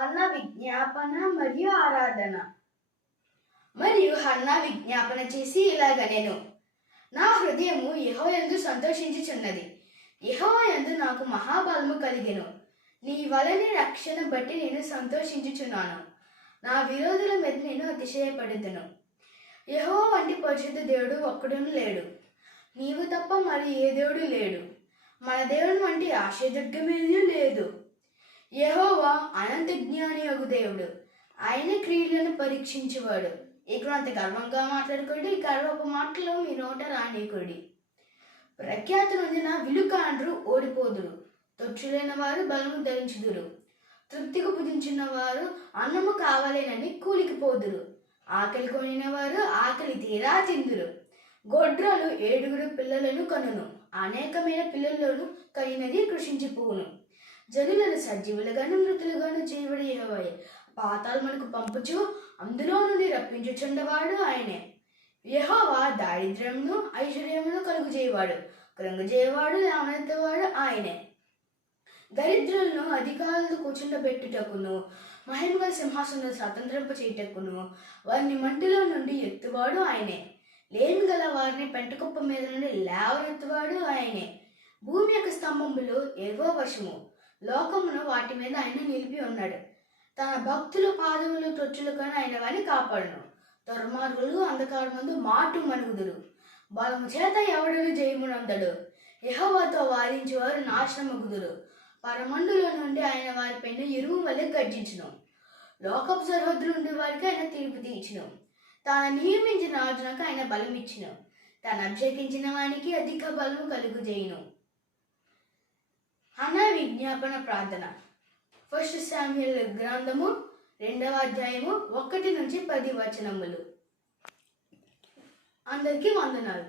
Hannah విజ్ఞాపన మరియు ఆరాధన. మరియు హన్నా విజ్ఞాపన చేసి ఇలాగనెను, నా హృదయము యెహోవా యందు సంతోషించుచున్నది, యెహోవా యందు నాకు మహాబలము కలిగెను. నీ వలన రక్షణ బట్టి నేను సంతోషించుచున్నాను. నా విరోధుల మీద నేను అతిశయపడుదును. యెహోవా వంటి పరిశుద్ధ దేవుడు ఒక్కడును లేడు, నీవు తప్ప మరి ఏ దేవుడు లేడు. మన దేవుని వంటి ఆశ్చర్యదుర్గమేదీ లేదు. యెహోవా అనంత జ్ఞాని యొగు దేవుడు, ఆయన క్రియలను పరీక్షించేవాడు. ఇక్కడ అంత గర్వంగా మాట్లాడుకోండి, ఈ గర్వపు మాటలు మీ నోట రానికోడి. ప్రఖ్యాతి నొందిన విలుకాండ్రు ఓడిపోదురు, తొచ్చులైన వారు బలము ధరించుదురు. తృప్తికి పుజించిన వారు అన్నము కావాలేనని కూలికి పోదురు. ఆకలి కొనిన వారు ఆకలి తీరా తిందురు. గొడ్రలు 7 పిల్లలను కనును, అనేకమైన పిల్లలను కనినది కృషించిపోవును. జనులను సజీవులుగాను మృతులుగాను చేయబడి యెహోవాయే. పాతాళమునకు పంపుచు అందులో నుండి రప్పించుచుండవాడు ఆయనే. యెహోవా దారిద్ర్యమును ఐశ్వర్యమును కలుగుజేయవాడు, కలుగజేయవాడు లేవనెత్తవాడు ఆయనే. దరిద్రులను అధికారులు కూర్చుండబెట్టుటకును, మహిమగల సింహాసనం స్వతంత్రింప చేయుటకును వారిని మంటిలో నుండి ఎత్తువాడు ఆయనే. లేమి గల వారిని పెంటకుప్ప మీద నుండి లేవనెత్తువాడు ఆయనే. భూమి యొక్క స్తంభములు యెహోవా వశము, లోకమును వాటి మీద ఆయన నిలిపి ఉన్నాడు. తన భక్తుల పాదములు తొచ్చులుకొని ఆయన వారిని కాపాడును. దుర్మార్గులు అంధకారమందు మాటు మనుగుదురు, బలము చేత ఎవడును జయమునందడు. యెహోవాతో వాదించేవారు నాశనమగుదురు. పరమండులో నుండి ఆయన వారి పైన ఎరువు వలె గర్జించును. లోకపు సరిహద్దులు ఉండే వారికి ఆయన తీర్పు తీర్చును. తాను నియమించిన రాజునకు ఆయన బలం ఇచ్చును. తాను అభిషేకించిన వానికి అధిక బలము కలుగుజేయును. హన్నా విజ్ఞాపన ప్రార్థన. 1 శామ్యూయల్ గ్రంథము 2వ అధ్యాయము 1 నుంచి 10 వచనములు. అందరికీ వందనాలు.